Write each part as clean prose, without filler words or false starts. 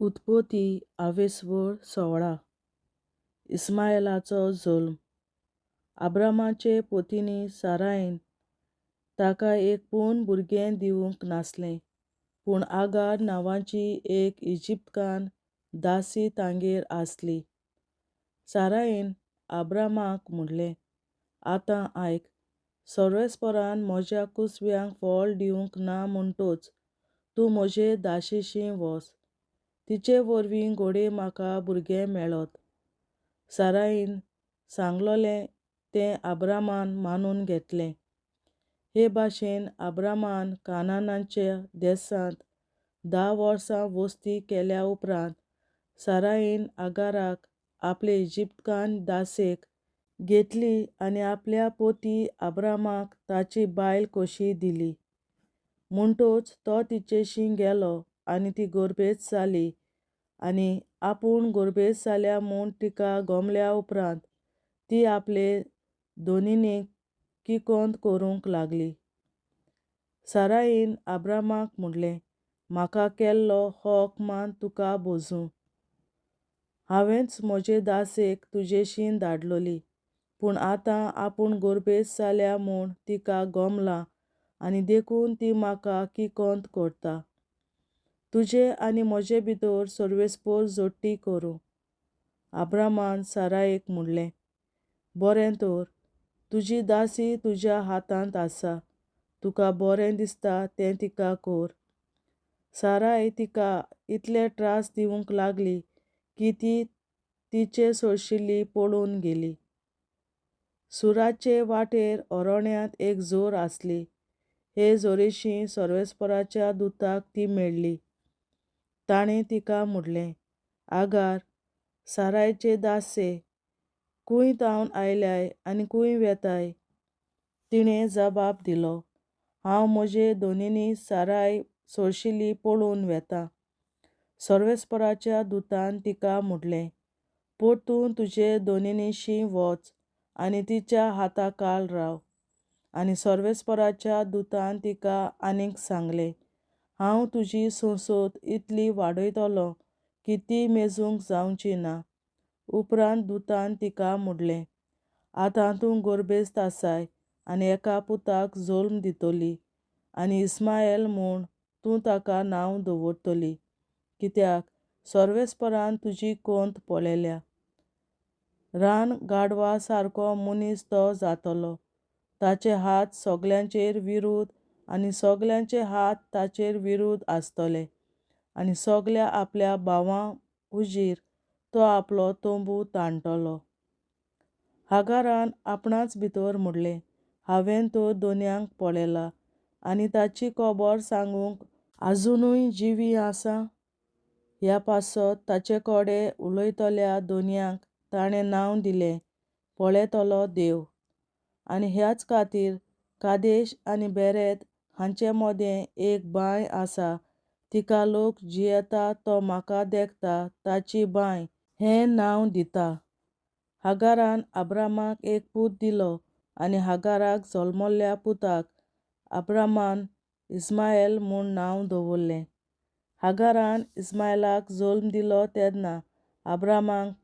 उत्पत्ती 16 इस्माएलाचो जल्म. अब्रामाचे पोतिनी सारायन ताका एक पूण भुरगें दिवंक नासलें, पूण आगार नांवाची एक इजिप्तकान दासी तांगेर आसली. सारायन अब्रामाक म्हणलें, आतां आयक, सर्वेस्परान म्हज्या कुसव्यांक फळ दिवंक ना म्हणटोच तूं म्हजे दासीशी वच. तिचे वरवीं घोडये म्हाका भुरगें मेळत. सारायन सांगलोलें तें अब्रामान मानून घेतलें. हे भाशेन अब्रामान कानानाच्या देसांत 10 वर्सां वस्ती केल्या उपरांत सारायन आगाराक आपले इजिप्तकान दासेक घेतली आनी आपल्या पोती अब्रामाक ताची बायल कशी दिली. म्हणटूच तो तिचेशी गेलो आनी ती गर्भेस्त जाली आनी आपूण गर्भेस्त जाल्या म्हूण तिका गमल्या उपरांत ती आपले दोनीनीक किकोंत करूंक लागली. सारायन अब्रामाक म्हणलें, म्हाका केल्लो हो अपमान तुका भोजूं. हांवेंच म्हजे दासेक तुजेशीं धाडलोली, पूण आतां आपूण गर्भेस्त जाल्या म्हूण तिका गमलां आनी देखून ती म्हाका किकोंत करता. तुजे आनी म्हजे भितर सर्वेस्पर जोडटी करूं. अब्रामान सारायेक म्हणलें, बरें तर, तुजी दासी तुज्या हातांत आसा, तुका बरें दिसता तें तिका कर. साराय तिका इतले त्रास दिवंक लागली की ती तिचे सोडशिल्ली पळून गेली. सुराचे वाटेर अरण्यात एक जोर आसली. हे जोरेशीं सर्वेस्पराच्या दुताक ती मेळ्ळी. ताणें तिका म्हणलें, आगार, सारायचे दासे, खूंय थावन आयल्याय आनी खूंय वेताय. तिणें जबाब दिलो, हांव म्हजे दोनीनी साराय सोडशिल्ली पळून वेतां. सर्वेस्पराच्या दुतान तिका म्हणलें, परतून तुजे दोनीनीशी वच आनी तिच्या हाताखाल राव. आनी सर्वेस्पराच्या दुतान तिका आनीक सांगलें, हांव तुजी संसोद इतली वाडयतलों की ती मेजूंक जावची ना. उपरांत दुतान तिका म्हणलें, आतां तूं गर्भेस्त आसाय आनी एका पुताक जल्म दितली आनी इस्माएल म्हूण तूं ताका नांव दवरतली, कित्याक सर्वेस्परान तुजी कोंत पळयल्या. रान गाडवा सारको मनीस तो जातलो. ताचे हात सगल्यांचेर विरुध्द आनी सगल्यांचे हात ताचेर विरुध्द आसतले आनी सगल्या आपल्या भावां हुजीर तो आपलो तोंबू ताणतलो. हागारान आपणाच भितर म्हणलें, हांवें तर दोनयांक पळयलां आनी ताची खबर सांगूंक आजुनूय जिवी आसां. ह्या पासत ताचे कडेन उलयतल्या दोनयांक ताणें नांव दिलें, पळयतलो देव. आनी ह्याच खातीर कादेश आनी बेरेत हांचे मदें एक बांय आसा, तिका लोक जियेता तो म्हाका देगता ताची बांय हें नांव दिता. हागारान अब्रामाक एक पूत दिलो आनी हागाराक जल्मल्ल्या पुताक अब्रामान इस्माएल म्हूण नांव दवरलें. हागारान इस्माएलाक जल्म दिलो तेन्ना अब्रामाक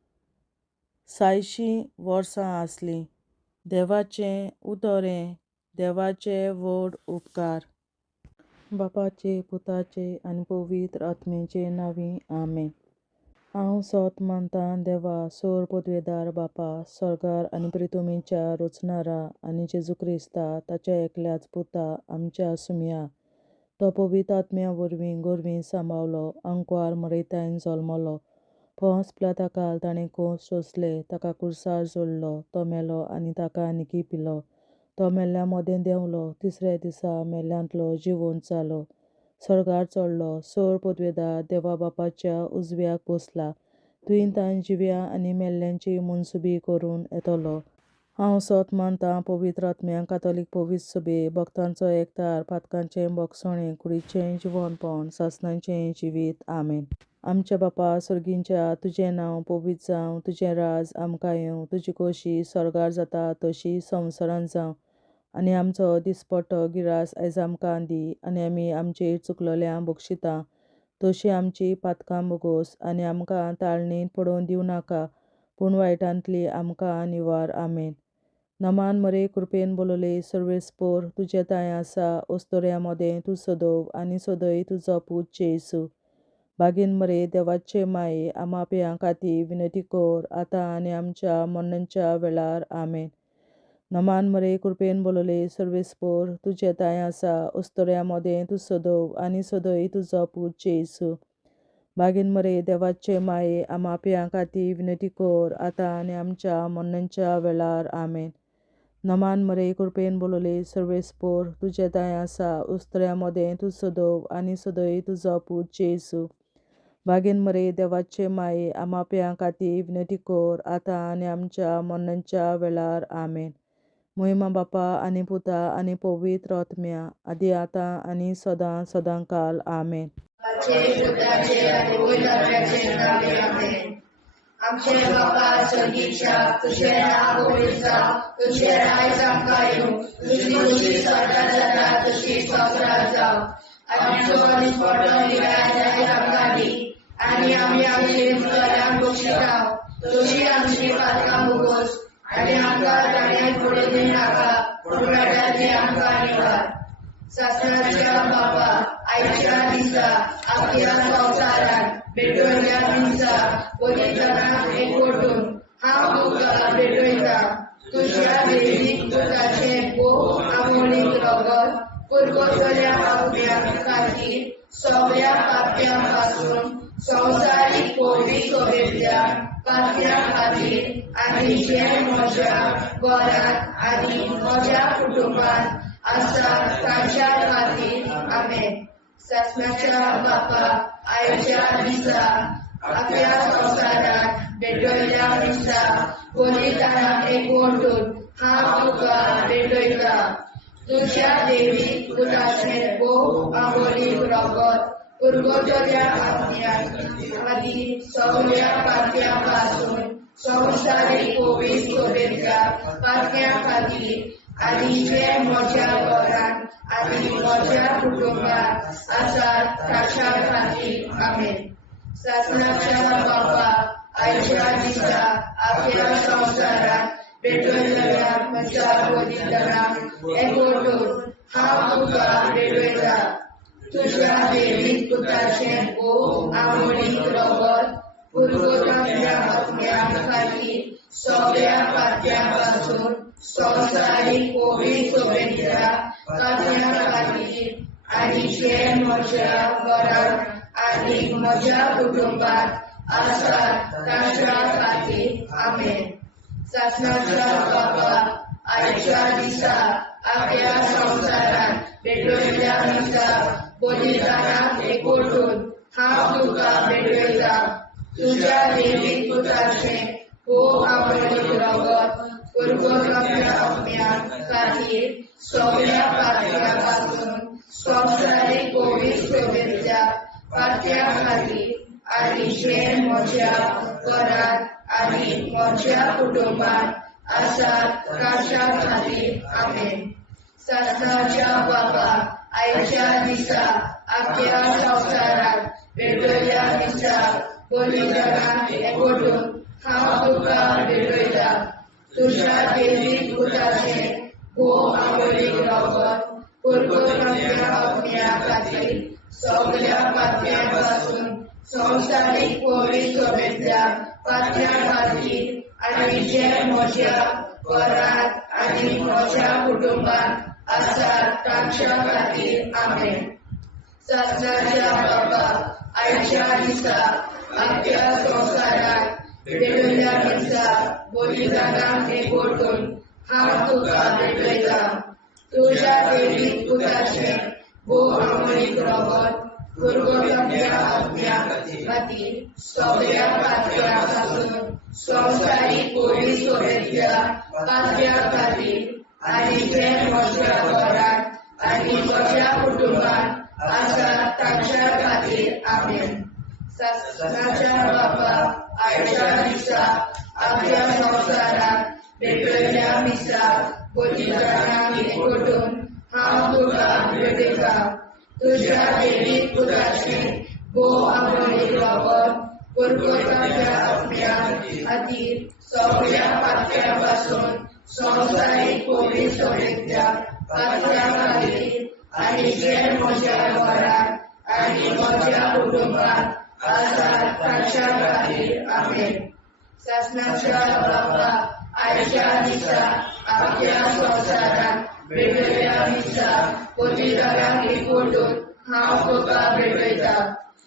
600 वर्सां आसलीं. देवाचें उतोरें. देवाचे व्हड उपकार. बापाचे, पुताचे आनी पवित्र आत्म्याचे नांवीं आमेन. हांव सोत मानतां देवा, सोर पदवेदार बापा, सर्गार आनी पृथ्वीच्या रचणारा आनी जेजू क्रिस्ता ताच्या एकल्याच पुता आमच्या सुमया. तो पवित्र आत्म्या वरवीं गोरवीं सांबावलो, अंकवार मरयतायन जल्मलो. पोंस पिलाताखाल ताणें कोंस सोंसले, ताका क्रुसार जोडलो, तो मेलो आनी ताका निकी पिलो. तो मेल्ल्या मदें देंवलो, तिसऱ्या दिसा मेल्ल्यांतलो जिवंत जालो, सर्गार चडलो, सोर पदवेदार देवा बापाच्या उजव्याक बसला, थंय ताण जिव्या आनी मेल्ल्यांची मनसुबी करून येतलो. हांव सोत मानतां पवित्र आत्म्यांक, कातोलीक पवित्र सभे, भक्तांचो एकठार, पातकांचें भोगसणें, कुडीचें जिवंतपण, सासणाचें जिवीत. आमेन. आमच्या बापा सर्गींच्या, तुजें नांव पवित्र जावं, तुजें राज आमकां येवं, तुजी खोशी सर्गार जाता तशी संवसारांत जावं. आनी आमचो दिसपट्टो गिरास आयज आमकां दी आनी आमी आमचेर चुकलोल्यांक बक्षितां, तशी आमची पातकां बोगोस आनी आमकां ताळणीत पडोवन दिवं नाका, पूण वायटांतली आमकां निवार. आमेन. नमान मरे कृपेन बोलोले सर्वेस्पोर तुजे ताय आसा, ओस्तोऱ्या मोदें तूं सदोव आनी सदय तुजो पूत जेसू. बागीन मरे देवाचे माये आमा पियां खातीर विनंती कर, आतां आनी आमच्या मरणाच्या वेळार. आमेन. नमान मरे कृपेन बोलोले सर्वेस्पोर तुजे ताय आसा, ओस्तोऱ्या मोदें तूं सदोव आनी सदय तुजो पूत जेसू. बागीन मरे देवाचे माये आमा पियां खातीर विनंती कर, आतां आनी आमच्या मरणाच्या वेळार. आमेन. नमान मरे कृपेन बोलोले सर्वेस्पोर तुजे ताय आसा, ओस्तोऱ्या मोदें तूं सदोव आनी सदय तुजो पूत जेसू. बागीन मरे देवाचे माये आमा पियां खातीर विनंती कर, आतां आनी आमच्या मरणाच्या वेळार. आमेन. महिमा बापा आनी पुता आनी पवित्र आत्म्या, आदी आतां आनी सदां सदांकाल. आमेन. आमचे बापा स्वर्गीच्या, तुझे नाव पवित्र जावं, तुझे राज्य आमकां येवं, तुजी खुशी स्वर्गांत जाता तशी संवसारांत जावं. आमचो दीस पडलो निराय आमकां दी, आनी आमी आमचे मुखारांक बक्षितांव, तुजी आमची पातकां बोगोस आनी आमकां ताळ्यांत पडोवन दिवं नाका, पूण वायटांतली आमकां निवार. सासणाच्या बापा, आयच्या दिसा आपल्या संवसारांत भेटवयल्या दिसा पवित्रांक एकवटून हांव तुका भेटयता. तुज्या दैवीक पुताचें भोव आमोणीक रगत पुरगोटल्या आत्म्या खातीर सगळ्या पाप्यां पासून संवसारीक पवित्र सोबेतल्या पाप्यां खातीर आनी जे म्हज्या घरांत आनी म्हज्या कुटुंबांत आसा तांच्या खातीर. आमेन. सासणाच्या बापा, आयच्या दिसा आपल्या संवसारांत भेटवयल्या दिसा पवित्रांक एकवटून हांव तुका भेटयता. तुज्या दैवीक पुताचें भोव आमोणीक रगत पुरगोटल्या आत्म्या खातीर सगळ्या पाप्यां पासून संवसारीक पवित्र सोबेतल्या पाप्यां खातीर आनी जे म्हज्या घरांत आनी म्हज्या कुटुंबांत आसात तांच्या खातीर. आमेन. सासणाच्या बापा, आयच्या दिसा आपल्या संवसारांत भेटवयल्या म्हज्या पवित्रांक एकवटून हांव तुका भेटयता. तुज्या दैवीक पुताचें भोव आमोणीक रगत पुरगोटल्या आत्म्या खातीर सगळ्या पाप्यां पासून संवसारीक पवित्र सोबेतल्या पाप्यां खातीर आनी जे म्हज्या घरांत आनी म्हज्या कुटुंबांत आसात तांच्या खातीर. आमेन. सासणाच्या बापा, आयच्या दिसा आपल्या संवसारांत भेटवयल्या दिसा पवित्रांक एकवटून हांव तुका भेटयता. तुज्या दैवीक पुताचें भोव आमोणीक रगत पुरगोटल्या आत्म्या खातीर सगळ्या पाप्यां पासून संवसारीक पवित्र सोबेतल्या पाप्यां खातीर आनी जे म्हज्या घरांत आनी म्हज्या कुटुंबांत आसात तांच्या खातीर. आमेन. सासणाच्या बापा, आयच्या दिसा आपल्या संवसारांत भेटवयल्या दिसा पवित्रांक एकवटून हांव तुका भेटयता. तुज्या दैवीक पुताचें भोव आमोणीक रगत पुरगोटल्या आत्म्या खातीर सगळ्या पाप्यां पासून संवसारीक पवित्र सोबेतल्या पाप्यां खातीर आनी जे म्हज्या घरांत आनी म्हज्या कुटुंबांत आसात तांच्या खातीर. आमेन. सासणाच्या बापा, आयच्या दिसा आपल्या संवसारांत भेटवयल्या दिसा पवित्रांक एकवटून हांव तुका भेटयता. तुज्या दैवीक पुताचें भोव आमोणीक रगत पुरगोटल्या आत्म्या खातीर सगळ्या पाप्यां पासून संवसारीक पवित्र सोबेतल्या पाप्यां खातीर आनी जे म्हज्या घरांत आनी म्हज्या कुटुंबांत आसात तांच्या खातीर. आमेन. सासणाच्या बापा, आयच्या दिसा आपल्या संवसारांत भेटवयल्या दिसा पवित्रांक एकवटून हांव तुका भेटयता. तुज्या दैवीक पुताचें भोव आमोणीक रगत पुरगताच्या आत्म्या खातीर सगळ्या पातक्या पासून संवसारीक कोवीड सोबेतल्या पातक्या खातीर आनी जे म्हज्या घरांत आनी म्हज्या कुटुंबात आसात तांच्या खातीर आमेन. शासनाच्या बाबा आयच्या दिसा आपल्या संवसारांत भेटयल्या दिसा पवित्रांक एकवटून हांव तुका भेटयता.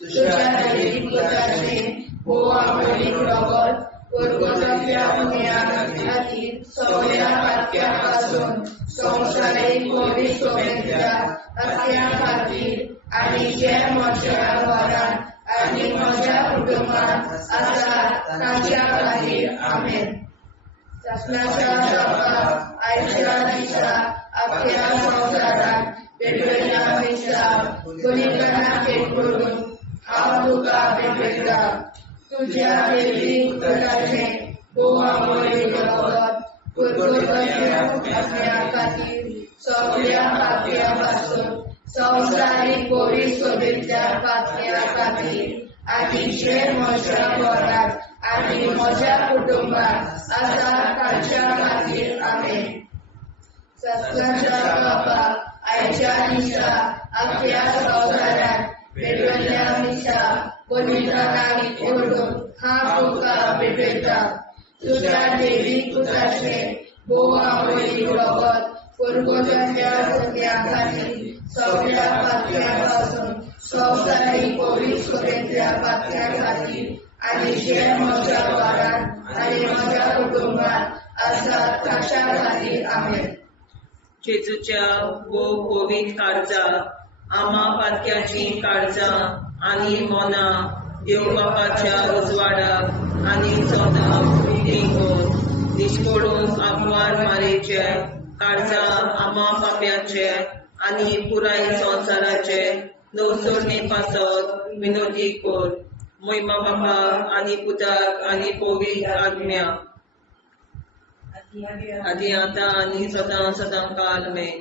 तुज्या दैवीक पुताचें भोव आमोणीक रगत पुरगताच्या पुण्या खातीर सगळ्या पातक्या पासून संवसारीक कोवीड सोबेतल्या पातक्या खातीर आनी जे म्हज्या घरांत आनी म्हज्या कुटुंबात आसात तांच्या खातीर आमेन. शासनाच्या बाबा आयच्या दिसा आपल्या संवसारांत भेटयल्या दिसा पवित्रांक एकवटून हांव तुका भेटयता. तुज्या दैवीक पुताचें भोव आमोणीक रगत पुरगताच्या आत्म्या खातीर सगळ्या पातक्या पासून संवसारीक कोवीड सोबेतल्या पातक्या खातीर आनी जे म्हज्या घरांत आनी म्हज्या कुटुंबात आसात तांच्या खातीर आमेन. शासनाच्या बाबा आयच्या दिसा आपल्या संवसारांत भेटयल्या दिसा पवित्रांक एकवटून हांव तुका भेटयता. तुज्या दैवीक पुताचें भोव आमोणीक रगत पुरगताच्या पुण्या खातीर सगळ्या पातक्या पासून संवसारीक कोवीड सोबेतल्या पातक्या खातीर आनी जे म्हज्या घरांत आनी म्हज्या कुटुंबात आसात तांच्या खातीर आमेन. जेजूच्या भोव कोवीड काळजा आम्हा पातक्याची काळजां आनी मोना देव बापाच्या उजवाडाक आनी सदांच देखून निश्कोडून आग्वार मारेचे काळजा आम्हा पाप्याचे आनी पुराय संवसाराचे नवसोडणे पासत विनोदी कोर. महिमा बापा आनी पुताक आनी पवित्र आत्म्या आदी आतां आनी सदां सदां काल आमेन.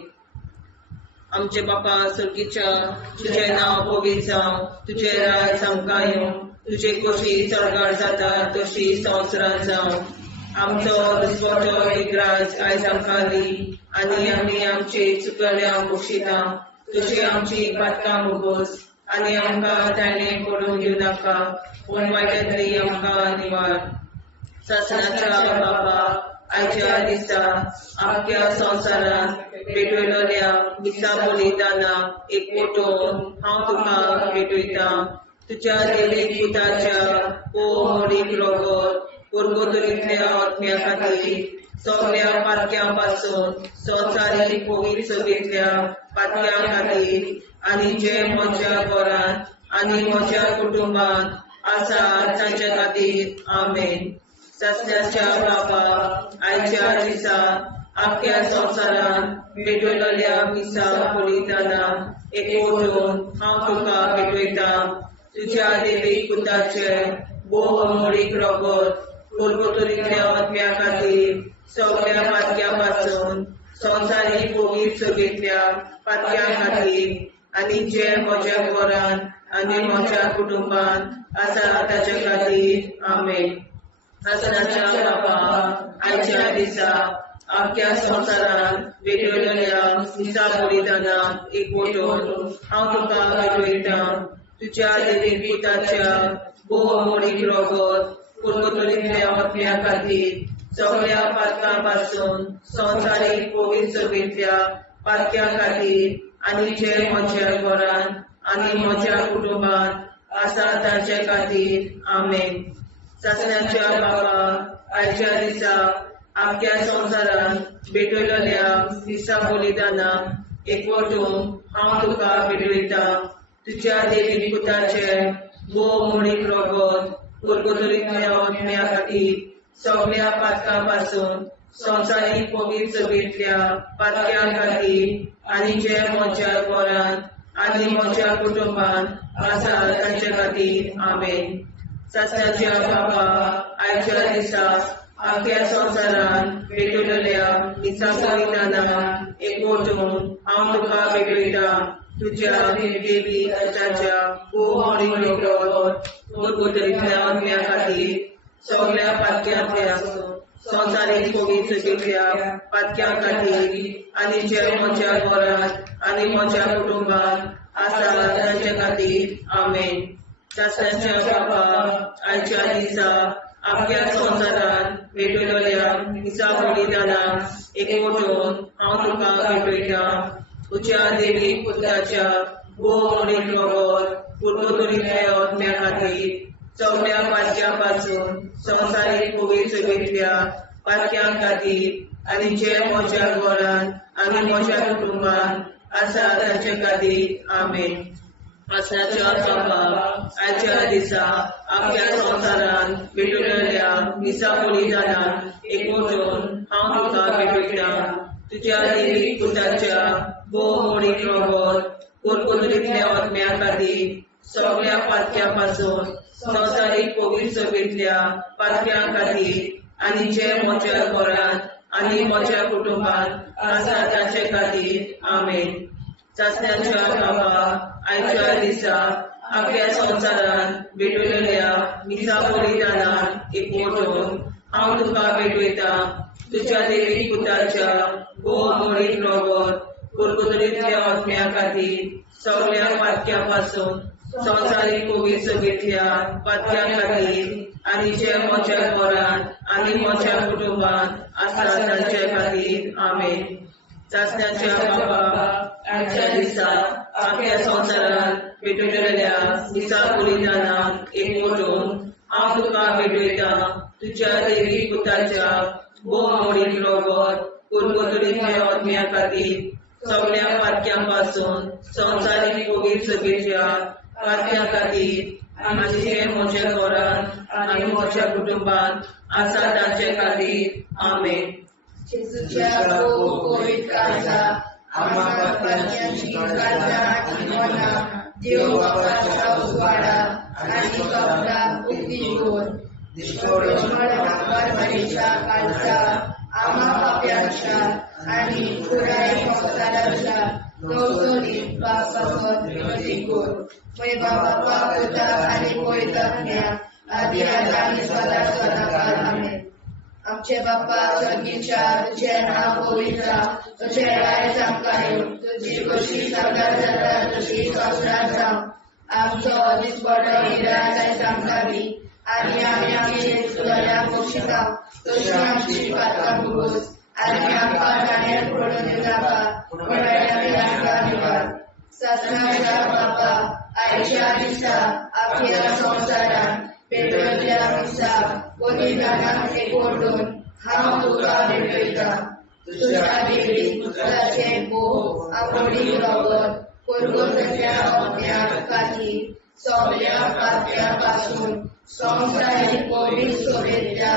आमचे बापा सुर्गीच्या तुझे नांव पवित्र जावं, तुझे राज आमकां येवं, तुझे कशी सरकार जाता तशी संवसारांत जावं. आमचो दिसवटो एक राज आयज आमकां दी आनी आमी आमचे चुकल्यांक बक्षिता. तुजी आमची पातकां मुगोस आनी आमकां ताणें पडून दिवं नाका, पूण वायटांतली आमकां निवार. शासनाच्या बाबा आयच्या दिसा आख्या संवसारांत भेटयलोल्या दिसा बलिदानाक एकवटून हांव तुका भेटयता. तुज्या दैवीक पुताच्या भोव आमोणीक रगत पुरगताच्या आत्म्या खातीर सगळ्या पातक्या पासून संवसारीक कोवीड सोबेतल्या पातक्या खातीर आनी जे म्हज्या घरांत आनी म्हज्या कुटुंबात आसात तांच्या खातीर आमेन. शासनाच्या बाबा आयच्या दिसा आख्या संवसारांत भेटयलोल्या दिसा बलिदानाक एकवटून हांव तुका भेटयता. तुज्या दैवीक पुताचें भोव आमोणीक रगत पुरगताच्या आत्म्या खातीर सगळ्या पातक्या पासून संवसारीक कोवीड सोबेतल्या पातक्या खातीर आनी जे म्हज्या घरांत आनी म्हज्या कुटुंबात आसात तांच्या खातीर आमेन. शासनाच्या बाबा आयच्या दिसा आख्या संवसारांत भेटयलोल्या दिसा बलिदानाक एकवटून हांव तुका भेटयता. तुज्या दैवीक पुताच्या भोव आमोणीक रगत पुरगताच्या आत्म्या खातीर सगळ्या पातकां पासून संवसारीक कोवीड सोबेतल्या पातक्या खातीर आनी जे म्हज्या घरांत आनी म्हज्या कुटुंबात आसात तांच्या खातीर आमेन. शासनाच्या बाबा आयच्या दिसा आख्या संवसारांत भेटयलोल्या दिसा बलिदानाक एकवटून हांव तुका भेटयता. तुज्या दैवीक पुताचें भोव आमोणीक रगत पुरगताच्या आत्म्या खातीर सगळ्या पातकां पासून संवसारीक कोवीड सोबेतल्या पातक्या खातीर आनी जे म्हज्या घरांत आनी म्हज्या कुटुंबात आसात तांच्या खातीर आमेन. शासनाच्या बाबा आयच्या दिसा आख्या संवसारांत भेटयलोल्या दिसा बलिदानाक एकवटून हांव तुका भेटयता. तुझ्या देवी ताच्या बोहणी प्रगत गुरगुतरीतल्या आत्म्या खातीर सगळ्या पातक्यांतले आसूं संवसारीक पवित्र सगळ्या पातक्यां खातीर आनी जे म्हज्या घरांत आनी म्हज्या कुटुंबात आसा तांचे खातीर आमेन. शास्त्राच्या बाबा आयच्या दिसा आपल्या संवसारान भेटयलेल्या दिसा बलिदानाक एकवटून हांव तुका भेटयता. तुज्या देवी पुत्राच्या बोहणी प्रगत गुरगुतरीतल्या आत्म्या खातीर सगळ्या पातक्यां पासून संवसारीक पवित्र सगळ्या पातक्यां खातीर आनी जे म्हज्या घरांत आनी म्हज्या कुटुंबात आसा तांचे खातीर आमेन. आसनाच्या बाबा आयच्या दिसा आपल्या संवसारान भेटयलेल्या दिसा बलिदानाक एकवटून हांव तुका भेटयता. तुज्या देवी पुत्राच्या बोहणी प्रगत गुरगुतरीतल्या आत्म्या खातीर सगळ्या पातक्यां पासून संवसारीक पवित्र सगळ्या पातक्यां खातीर आनी जे म्हज्या घरांत आनी म्हज्या कुटुंबात आसा तांचे खातीर आमेन. चाचण्याच्या बाबा आयच्या दिसा आपल्या संवसारान भेटयलेल्या दिसा बलिदानाक एकवटून हांव तुका भेटयता. तुज्या देवी पुत्राच्या बोहणी प्रगत गुरगुतरीतल्या आत्म्या खातीर सगळ्या पातक्यां पासून संवसारीक पवित्र सगळ्या पातक्यां खातीर आनी जे म्हज्या घरांत आनी म्हज्या कुटुंबात आसा तांचे खातीर आमेन. चाचण्याच्या बाबा आयच्या दिसा आपल्या संवसारान भेटयलेल्या दिसा बलिदानाक एकवटून हांव तुका भेटयता. तुज्या देवी पुत्राच्या बोहणी प्रगत गुरगुतरीतल्या आत्म्या खातीर सगळ्या पातक्यां पासून संवसारीक पवित्र सगळ्या पातक्यां खातीर आनी जे म्हज्या घरांत आनी म्हज्या कुटुंबात आसा तांचे खातीर आमेन. जेजूच्या पवित्र काळजा आम्हा पातक्यांची काळजा आनी मना देव बापाच्या उजवाडा आनी कपडाक उक्ती कर. परमेच्या काळजा आम्हा पाप्यांच्या आनी पुराय संवसाराच्या गवसणीत बापावर विनंती कर. पळय बाबा पुता आनी पवित्रात्म्या आदी आनी सदा सदाकाळ आमेन. आमचे बाप्पा स्वर्गीच्या तुझे नाव पवित्र तुझे राय आमकां येवं. तुजी कशी सगळ्यात जाता तशी संवसारांत जावं. आमचो दिसपडो हिराय जायत आमकां दी आनी आमी आमची चुकल्यांक बक्षिता तशी आमची पातकां भोगोस आनी आमकां गाण्यार पडून नाका पूण आमकां निवार. ससनाच्या बापा आयच्या दिसा आपल्या संवसारान भेटयल्ल्या दिसा बलिदानाक एकवटून हांव तुका भेटयता. तुज्या देवी पुत्राचे बोह आवडी रगत गुरगुतरीतल्या आत्म्या खातीर सगळ्या पातक्यां पासून संवसारीक पवित्र सगळ्या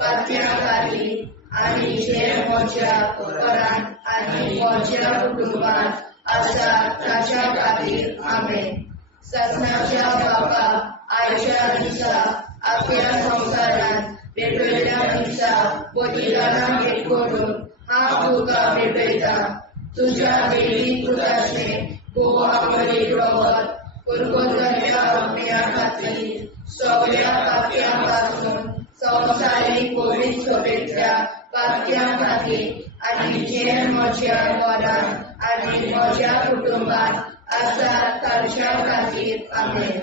पातक्यां खातीर आनी जे म्हज्या घरांत आनी म्हज्या कुटुंबात आसा ताच्या खातीर आमेन. ससनाच्या बापा आयच्या दिसा आपल्या संवसारान भेटयल्ल्या दिसा बलिदानाक एकवटून हांव तुका भेटयता. तुज्या देवी पुत्राचे बोह आवडी रगत गुरगुतरीतल्या आत्म्या खातीर सगळ्या पातक्यां पासून संवसारीक पवित्र सगळ्या पातक्यां खातीर आनी जे म्हज्या घरांत आनी म्हज्या कुटुंबात आसा तांच्या खातीर आमेन.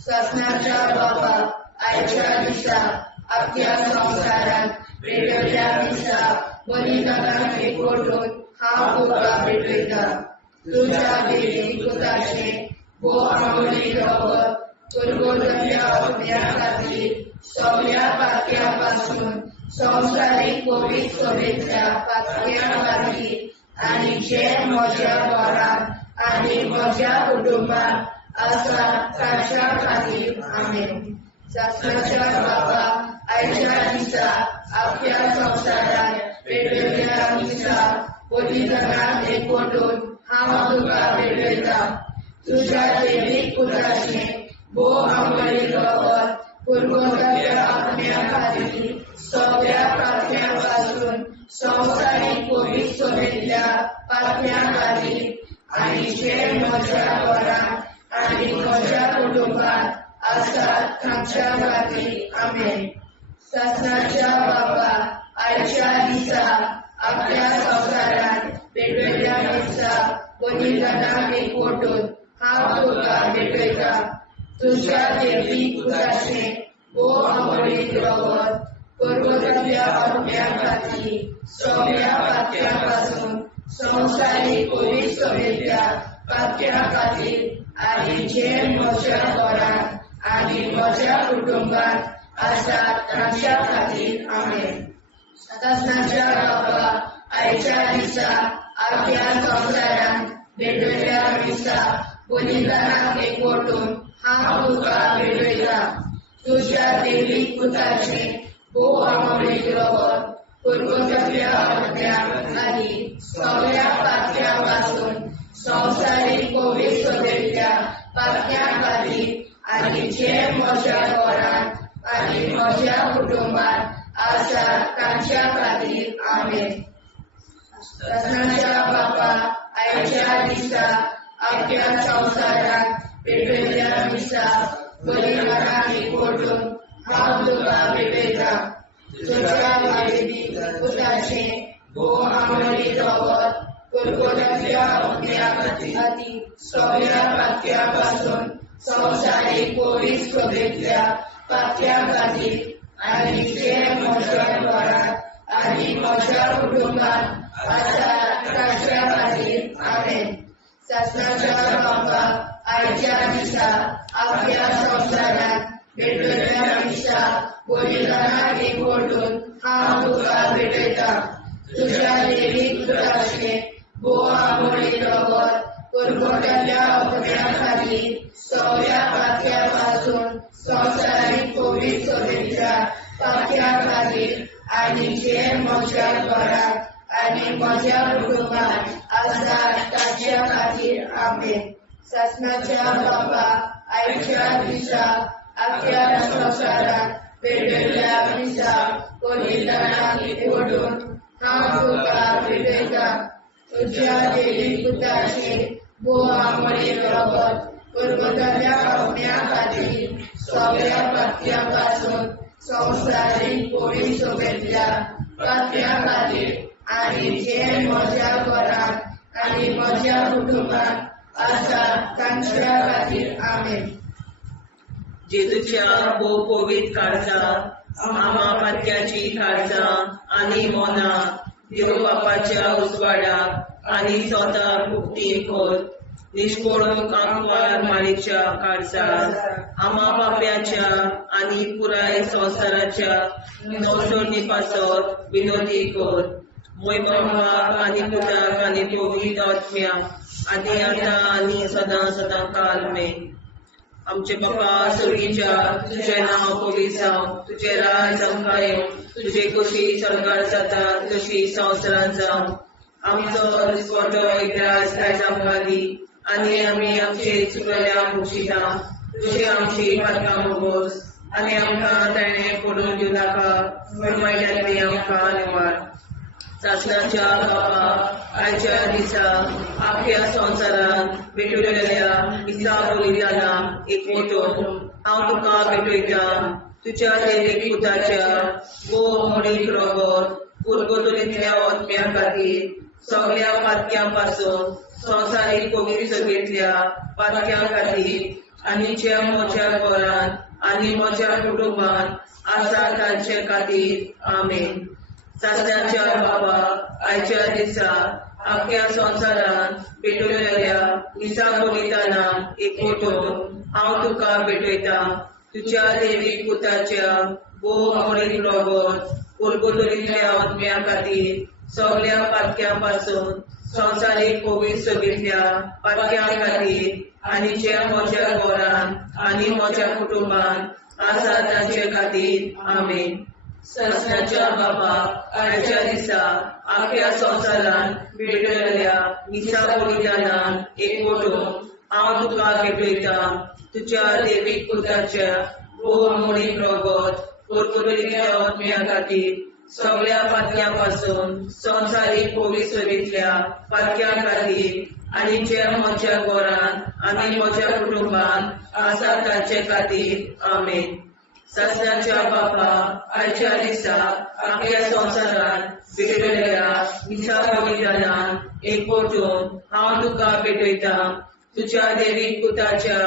ससनाच्या बापा आयच्या दिसा आपल्या संवसारान भेटयल्ल्या दिसा बलिदानाक एकवटून हांव तुका भेटयता. तुज्या देवी पुत्राचे बोह आवडी रगत गुरगुतरीतल्या आत्म्या खातीर सगळ्या पातक्यां पासून संवसारीक पवित्र सगळ्या पातक्यां खातीर आनी जे म्हज्या घरांत आनी म्हज्या कुटुंबात आसा तांच्या खातीर आमेन. ससनाच्या बापा आयच्या दिसा आपल्या संवसारान भेटयल्ल्या दिसा बलिदानाक एकवटून हांव तुका भेटयता. तुज्या देवी पुत्राचे बोह आवडी रगत गुरगुतरीतल्या आत्म्या खातीर सगळ्या पातक्यां पासून संवसारीक पवित्र सगळ्या पातक्यां खातीर आनी जे म्हज्या आसात आमच्या खातीर आमेन. शासनाच्या बाबा आयच्या दिसा आपल्या संवसारात भेटलेल्या दिसा बलिदानाक एकवटून हांव तुका भेटयता. तुझ्या देवी पुताचे अमरीत रगत पर्वतांतल्या आत्म्या खातीर सगळ्या पात्यां पासून संवसारीक पवित्र सभेंतल्या पात्यां खातीर आनी जे म्हज्या घरांत आनी म्हज्या कुटुंबांत आसात तांच्या खातीर आमेन. शासनाच्या बाबा आयच्या दिसा आपल्या संवसारांत भेटलेल्या दिसा बलिदानाक एकवटून हांव तुका भेटयता. तुझ्या देवीक पुताचे अमरीत रगत पर्वतांतल्या आत्म्या आनी सगळ्या पात्यां पासून संवसारीक पवित्र सभेंतल्या पात्यां खातीर आनी जे म्हज्या घरांत आनी म्हज्या कुटुंबांत आसात तांच्या खातीर आमेन. शासनाच्या बाबा आयच्या दिसा आपल्या संवसारांत भेटलेल्या दिसा बलिदानाक एकवटून हांव तुका भेटयता. तुझ्या देवीक पुताचे अमरीत रगत पर्वतांतल्या आत्म्या खातीर सगळ्या पात्यां पासून संवसारीक पवित्र सभेंतल्या पात्यां खातीर आनी जे म्हज्या घरांत आनी म्हज्या कुटुंबांत आसात तांच्या खातीर आमेन. शासनाच्या बाबा आयच्या दिसा आपल्या संवसारांत भेटलेल्या दिसा बलिदानाक एकवटून हांव तुका भेटयता. तुझ्या देवीक पुताचे अमरीत रगत पर्वतांतल्या आत्म्या खातीर सगळ्या पात्यां पासून संवसारीक पवित्र सभेंतल्या पात्यां खातीर आनी जे म्हज्या घरांत आनी म्हज्या कुटुंबांत आसात तांच्या खातीर आमेन. शासनाच्या बाबा आयच्या दिसा आपल्या संवसारांत भेटलेल्या दिसा बलिदानाक एकवटून हांव तुका भेटयता. तुझ्या देवीक पुताचे अमरीत रगत पर्वतांतल्या आत्म्या खातीर सगळ्या पात्यां पासून संवसारीक पवित्र सभेंतल्या पात्यां खातीर आनी जे म्हज्या घरांत आनी म्हज्या कुटुंबांत आसात तांच्या खातीर आमेन. जेजूच्या पवित्र काळजांत आमा पात्याची काळजां आनी मोना देव बापाच्या उजवाडाक आनी स्वता मुक्ती कर. निष्पळूक आंकवार माळेच्या काळजांत आमा बाप्याच्या आनी पुराय संवसाराच्या नवसोडणी पासत विनोदी कर. मोय बापाक आनी पुताक आनी पवित्र आत्म्या आदी आतां आनी सदां सदां काल मेन. आमचे बापा सर्गीच्या तुझें नांव पवित्र जावं. तुजें राज आमकां येवं. तुजे कशी सरकार जाता तशी संवसारांत जावं. आमचो दिसवटो एकदांच आयज आमकां दी आनी आमी आमचे चुकल्यांक बक्षिता. तुजी आमची पातकां भोगोस आनी आमकां ताणें पडून दिवं नाका पूण वायटांतली आमकां निवार. शासनाच्या बाबा आयच्या दिसा आपल्या संवसारांत भेटलेल्या दिसा बलिदानाक एकवटून हांव तुका भेटयता. तुझ्या देवीक पुताच्या अमरीत रगत पर्वतांतल्या आत्म्या खातीर सगळ्या पात्यां पासून संवसारीक पवित्र सभेंतल्या पात्यां खातीर आनी जे म्हज्या घरांत आनी म्हज्या कुटुंबांत आसा तांचे खातीर आमेन. शासनाच्या बाबा आयच्या दिसा आपल्या संवसारांत भेटलेल्या दिसा बलिदानाक एकवटून हांव तुका भेटयता. तुझ्या देवीक पुताच्या अमरीत रगत पर्वतांतल्या आत्म्या खातीर सगळ्या पात्यां पासून संवसारीक पवित्र सभेंतल्या पात्यां खातीर आनी जे म्हज्या घरांत आनी म्हज्या कुटुंबांत आसा तांचे खातीर आमेन. शासनाच्या बाबा आयच्या दिसा आपल्या संवसारांत भेटलेल्या दिसा बलिदानाक एकवटून हांव तुका भेटयता. तुझ्या देवीक पुताच्या अमरीत रगत पर्वतांतल्या आत्म्या खातीर सगळ्या पात्यां पासून संवसारीक पवित्र सभेंतल्या पात्यां खातीर आनी जे म्हज्या घरान आनी म्हज्या कुटुंबान आसा तांचे खातीर आमेन. सस्याच्या बापा आयच्या दिसा आपल्या संवसारान भेटलेल्या दिसा बलिदानान एकवटून हांव तुका भेटयता. तुज्या देवीक पुताच्या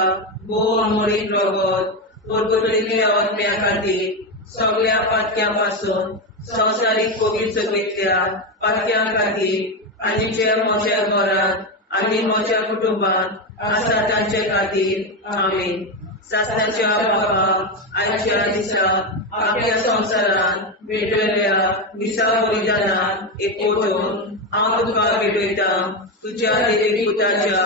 भोव अमोलीक रगत परगटलेल्या आत्म्या खातीर सगळ्या पातक्यां पासून संवसारीक पवित्रतेंतल्या पातक्यां खातीर आनी जे म्हज्या घरान आनी म्हज्या कुटुंबान आसा तांचे खातीर आमेन. सासणाच्या बापा आयच्या दिसा आपल्या संवसारान भेटलेल्या दिसा बलिदानान एकवटून हांव तुका भेटयता. तुज्या देवीक पुताच्या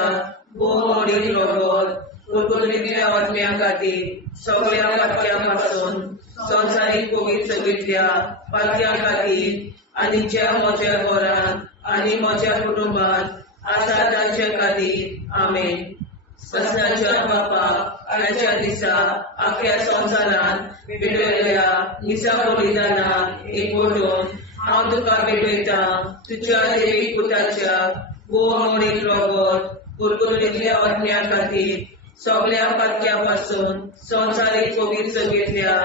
भोव अमोलीक रगत परगटलेल्या आत्म्या खातीर सगळ्या पातक्यां पासून संवसारीक पवित्रतेंतल्या पातक्यां खातीर आनी ज्या म्हज्या घरान आनी म्हज्या कुटुंबान आसा तांचे खातीर आमेन. सस्याच्या बापा आयच्या दिसा आपल्या संवसारान भेटलेल्या दिसा बलिदानान एकवटून हांव तुका भेटयता. तुज्या देवीक पुताच्या भोव अमोलीक रगत परगटलेल्या आत्म्या खातीर सगळ्या पातक्यां पासून संवसारीक पवित्रतेंतल्या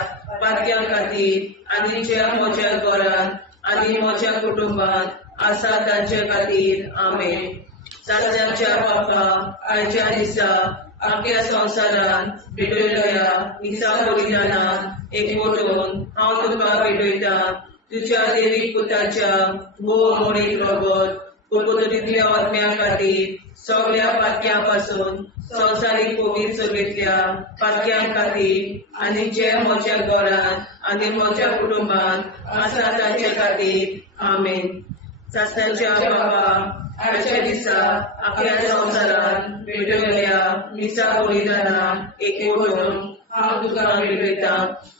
पातक्यां खातीर आनी ज्या म्हज्या घरान आनी म्हज्या कुटुंबान आसा तांचे खातीर आमेन. सासण्याच्या बापा आयच्या दिसा आपल्या संवसारान भेटलेल्या दिसा बलिदानान एकवटून हांव तुका भेटयता. तुज्या देवीक पुताच्या भोव अमोलीक रगत परगटलेल्या आत्म्या खातीर सगळ्या पातक्यां पासून संवसारीक पवित्रतेंतल्या पातक्यां खातीर आनी जे म्हज्या घरान आनी म्हज्या कुटुंबान आसा तांचे खातीर आमेन. सासण्याच्या बापा आयच्या दिसा आपल्या संवसारान भेटलेल्या दिसा बलिदानान एकवटून हांव तुका भेटयता.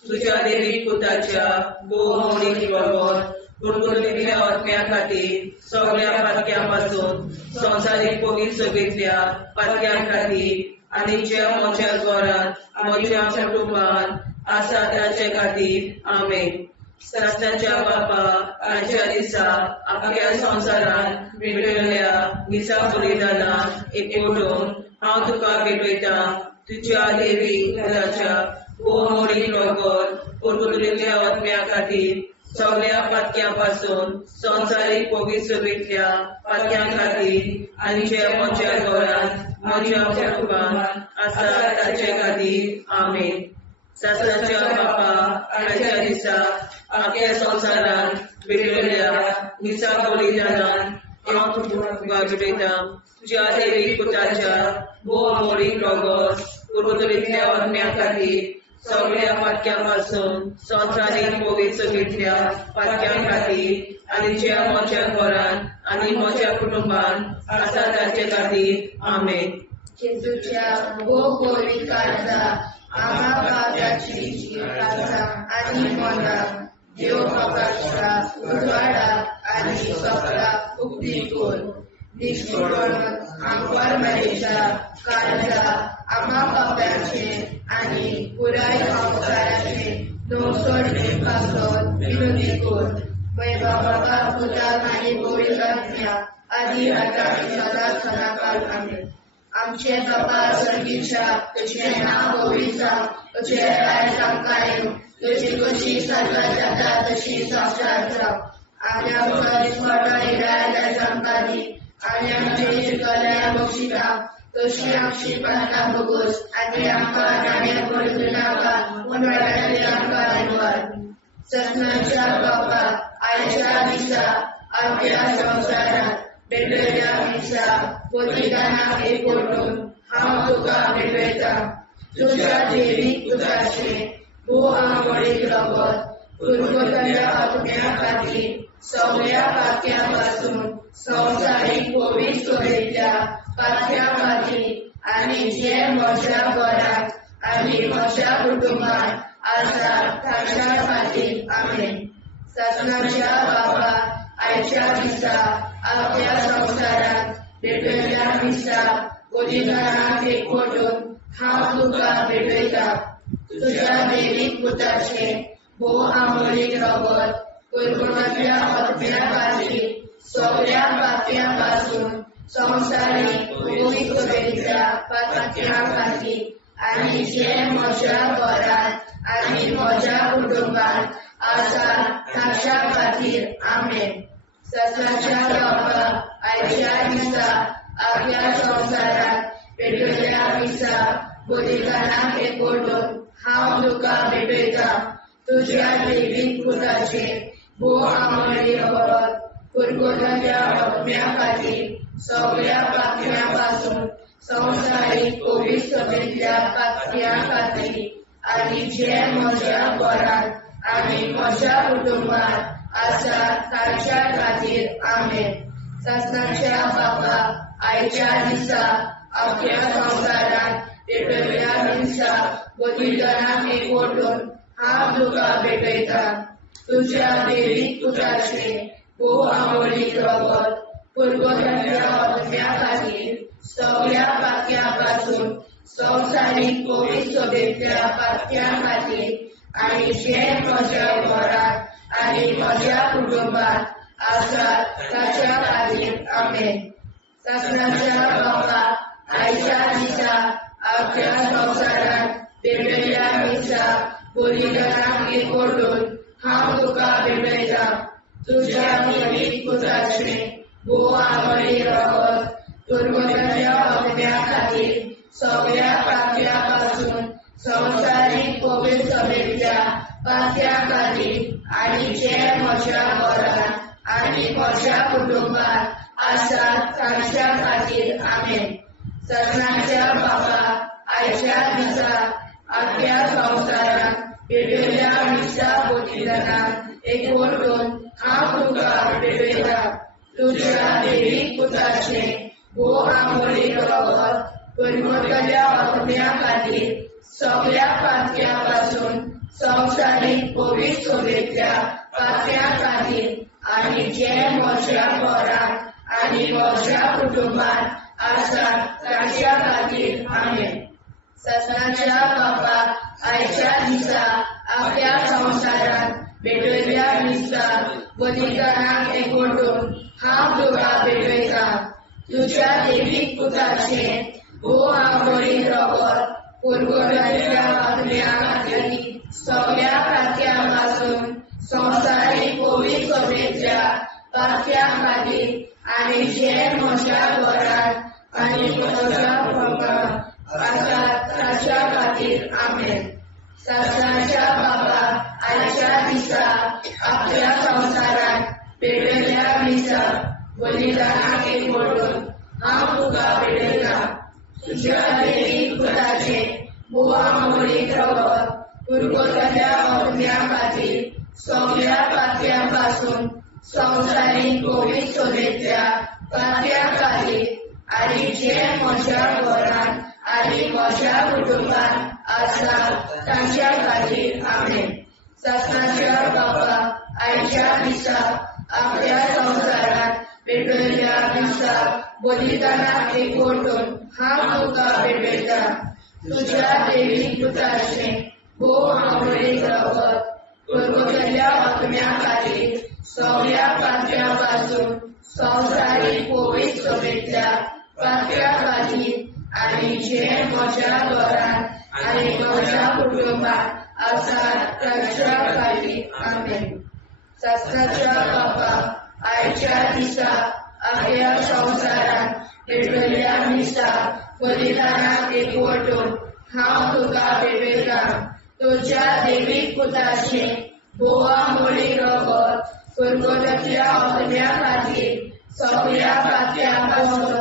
तुज्या देवीक पुताच्या भोव अमोलीक रगत परगटलेल्या आत्म्या खातीर सगळ्या पातक्यां पासून संवसारीक पवित्रतेंतल्या पातक्यां खातीर आनी जे म्हज्या घरान म्हज्या कुटुंबान आसा तांचे खातीर आमेन. सासण्याच्या बापा आयच्या दिसा आपल्या संवसारान भेटलेल्या दिसा बलिदानान एकवटून हांव तुका भेटयता. तुज्या देवीक पुताच्या भोव अमोलीक रगत परगटलेल्या आत्म्या खातीर सगळ्या पातक्यां पासून संवसारीक पवित्रतेंतल्या पातक्यां खातीर आनी जे म्हज्या घरान म्हज्या कुटुंबान आसा तांचे खातीर आमेन. सासण्याच्या बापा आयच्या दिसा आपल्या संवसारान भेटलेल्या दिसा बलिदानान हांव तुका भेटयता. तुज्या देवीक पुताच्या भोव अमोलीक रगत परगटलेल्या आत्म्या खातीर सगळ्या पातक्यां पासून संवसारीक पवित्रतेंतल्या पातक्यां खातीर आनी जे म्हज्या घरान आनी म्हज्या कुटुंबान आसा तांचे खातीर आमेन. जेजूच्या भोव पवित्र काळजा आम्हा पापाची काळजा आनी मना देव बापाच्या उजवाडा आनी सपला उक्ती कर. निष्ठुरण आंकवार मेरेच्या काळजा आम्हा पापाचे आनी पुराय संवसाराचे नवसोडणे पासत विनोदी कर. वैभव बाबा पुता आनी पवित्र आत्म्या आदी आता सदा सदाकाळ आमेन. आमचे बाबा सर्गीच्या तुझे नाव पवित्र तुझे राय कायम तुझी कशी सर्व जाता तशी साक्षात जाव. आनी आमच्या दिसपटा इरायला संकादी आनी आमचे चिरकल्या बक्षिता तशी आमची प्रार्थना बघूस आनी आमकां नाण्या पडून नाका पूण वाटायला आमकां आनवार. सस्नाच्या बापा आयच्या दिसा आपल्या संवसारात भेटलेल्या दिसा बलिदानाक एकवटून हांव तुका भेटयता. तुज्या देवीक पुताचे भोव अमोलीक रगत परगटलेल्या आत्म्या खातीर सगळ्या पातक्यां पासून संवसारीक पवित्रतेंतल्या पातक्यां खातीर आनी जे म्हज्या घरान आनी म्हज्या कुटुंबान आसा तांच्या खातीर आमेन. सस्नाच्या बापा आयच्या दिसा आपल्या संवसारान भेटलेल्या दिसा बलिदानाक एकवटून हांव तुका भेटयता. तुज्या देवीक पुताचे भोव अमोलीक रगत परगटलेल्या आत्म्या खातीर सगळ्या पातक्यां पासून संवसारीक पवित्र सभेच्या पातक्या खातीर आनी जे म्हज्या घरांत आनी म्हज्या कुटुंबांत आसा ताच्या खातीर आमेन. सत्याच्या बाबा आयच्या दिसा आख्या संवसारात पेटयल्या दिसा बलिदानाक एकवटून हांव तुका भेटयता. तुज्या दैवीक पुताचे भोव आमळी परत कुरकुताच्या आत्म्या खातीर सगळ्या पातक्यां पासून संवसारीक पवित्र सभेच्या पातक्यां खातीर आनी जे म्हज्या घरांत आनी म्हज्या कुटुंबांत आसा ताच्या खातीर आमेन. सत्याच्या बाबा आयच्या दिसा आख्या संवसारात पेटयल्या दिसा बलिदानाक एकवटून हांव तुका भेटयता. तुज्या दैवीक पुताचे भोव आमळी रगत कुरकुताच्या आत्म्या खातीर सगळ्या पातक्यां पासून संवसारीक पवित्र सभेच्या पातक्यां खातीर आनी जे म्हज्या घरांत आनी म्हज्या कुटुंबांत आसा ताच्या खातीर आमेन. सत्याच्या बाबा आयच्या दिसा आख्या संवसारात पेटयल्या दिसा बलिदानाक एकवटून हांव तुका भेटयता. तुज्या दैवीक पुताचे भोव आमळी रगत कुरकुताच्या आत्म्या खातीर सगळ्या पातक्यां पासून संवसारीक पवित्र सभेच्या पातक्यां खातीर आनी जे म्हज्या घरांत आनी म्हज्या कुटुंबांत आसा ताच्या खातीर आमेन. सत्याच्या बाबा आयच्या दिसा आख्या संवसारात पेटयल्या दिसा बलिदानाक एकवटून हांव तुका भेटयता. तुज्या दैवीक पुताचे भोव आमळी रगत कुरकुताच्या आत्म्या खातीर सगळ्या पातक्यां पासून संवसारीक पवित्र सभेच्या पातक्यां खातीर आनी जे म्हज्या घरांत आनी म्हज्या कुटुंबांत आसा ताच्या खातीर आमेन. सत्याच्या बाबा आयच्या दिसा आख्या संवसारात पेटयल्या दिसा बलिदानाक एकवटून हांव तुका भेटयता. तुज्या दैवीक पुताचे भोव आमळी रगत कुरकुताच्या आत्म्या खातीर सगळ्या पातक्यां पासून संवसारीक पवित्र सभेच्या पातक्यां खातीर आनी जे म्हज्या घरांत आनी म्हज्या कुटुंबांत आसा ताच्या खातीर आमेन. सत्याच्या बाबा आयच्या दिसा आख्या संवसारात पेटयल्या दिसा बलिदानाक एकवटून हांव तुका भेटयता. तुज्या दैवीक पुताचे भोव आमळी रगत कुरकुताच्या आत्म्या खातीर सगळ्या पातक्यां पासून संवसारीक पवित्र सभेच्या पातक्यां खातीर आनी जे म्हज्या घरांत आनी म्हज्या कुटुंबांत आसा ताच्या खातीर आमेन. सत्याच्या बाबा आयच्या दिसा आख्या संवसारात पेटयल्या दिसा बलिदानाक एकवटून हांव तुका भेटयता. तुज्या दैवीक पुताचे भोव आमळी रगत कुरकुताच्या आत्म्या खातीर सगळ्या पातक्यां पासून संवसारीक पवित्र सभेच्या पातक्यां खातीर आनी जे म्हज्या घरांत आनी म्हज्या कुटुंबांत आसा ताच्या खातीर आमेन. सत्याच्या बाबा आयच्या दिसा आख्या संवसारात पेटयल्या दिसा बलिदानाक एकवटून हांव तुका भेटयता. तुज्या दैवीक पुताचे भोव आमळी रगत कुरकुताच्या आत्म्या खातीर सगळ्या पातक्यां पासून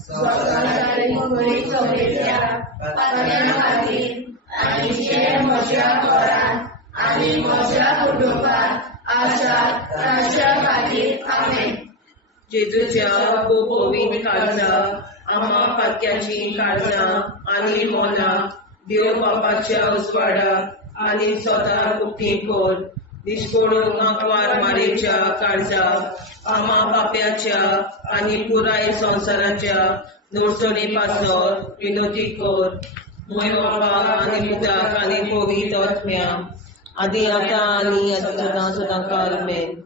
संवसारीक पवित्र सभेच्या पातक्यां खातीर आनी जे म्हज्या घरांत आनी म्हज्या कुटुंबांत आसा ताच्या खातीर आमेन. जेजूच्या खूब पवित्र काळजां आम्हा पातक्याची काळजां आनी मोलां देव बापाच्या उजवाडाक आनी स्वता उक्ती कोर. दिसपडून आंकवार मारेच्या काळजाक आम्हा पाप्याच्या आनी पुराय संवसाराच्या नोडसणी पासर विनोदी कोर. मोय बापाक आनी पुताक आनी पवित्र आत्म्या आदी आतां आनी सदां सदां काल आमेन.